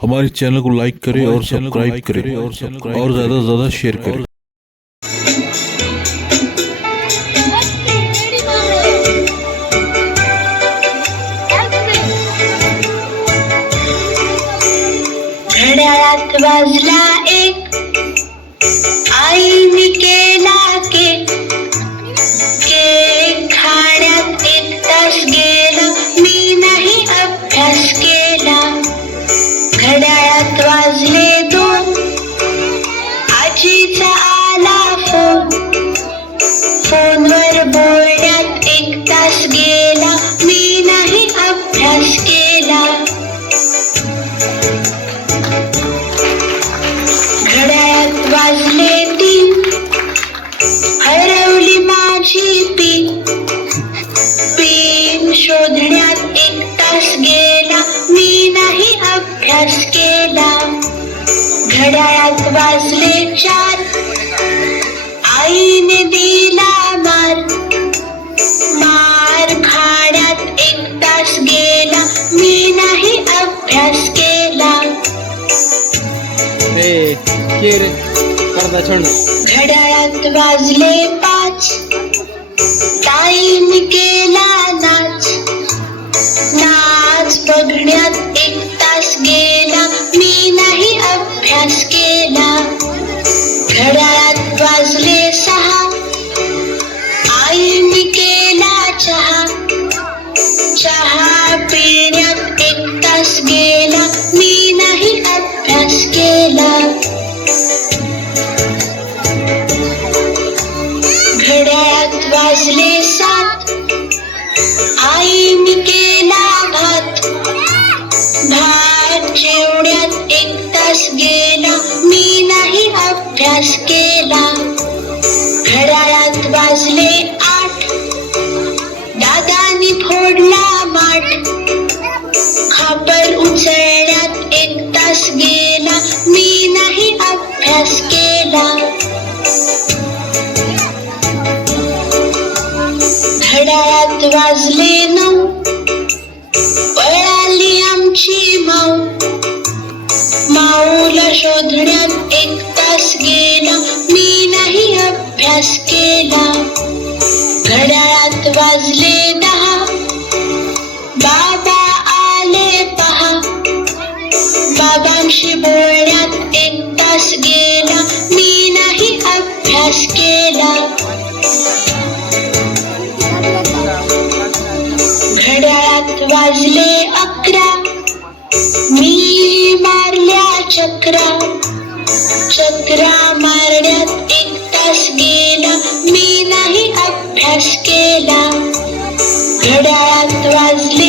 हमारे चैनल को लाइक करें और सब्सक्राइब करें और ज़्यादा से ज़्यादा शेयर करें। घड्याळात वाजला एक, आईने केला केक, केक खाण्यात 1 तास गेला, मी नाही अभ्यास केला. घड्याळात वाजले 2, आजीचा आला फोन, फोनवर बोलण्यात 1 तास गेला, मी नाही अभ्यास केला. घड्याळात वाजले 3, हरवली माझी पिन, पिन शोधण्यात 1 तास गेला, मी नाही अभ्यास केला. घड्याळात वाजले 4, आईने दिला मार, मार खाण्यात 1 तास गेला, मी नाही अभ्यास केला. घड्याळात वाजले 5, ताईने केला नाच, नाच बघण्यात 1 तास गेला, मी नाही अभ्यास केला. घड्याळात वाजले 6, आईने केला चहा, चहा पिण्यात 1 तास गेला, मी नाही अभ्यास केला. घड्याळात वाजले 7, आईने केला भात, भात जेवण्यात 1 तास गेला, मी नाही अभ्यास केला. घड्याळात वाजले 8, दादानी फोडला माठ, खापर उचलण्यात 1 तास गेला, मी नाही अभ्यास केला. घड्याळात वाजले 9, पळाली आमची माऊ, माऊला शोधण्यात 1 तास गेला, मी नाही अभ्यास केला. घड्याळात वाजले 10, बाबा आले पहा, बाबांशी बोलण्यात 1 तास गेला, मी नाही अभ्यास केला. घड्याळात वाजले 11, मी मारल्या चक्रा, चक्रा मारण्यात 1 तास गेला, मी नाही अभ्यास केला. घड्याळात वाजले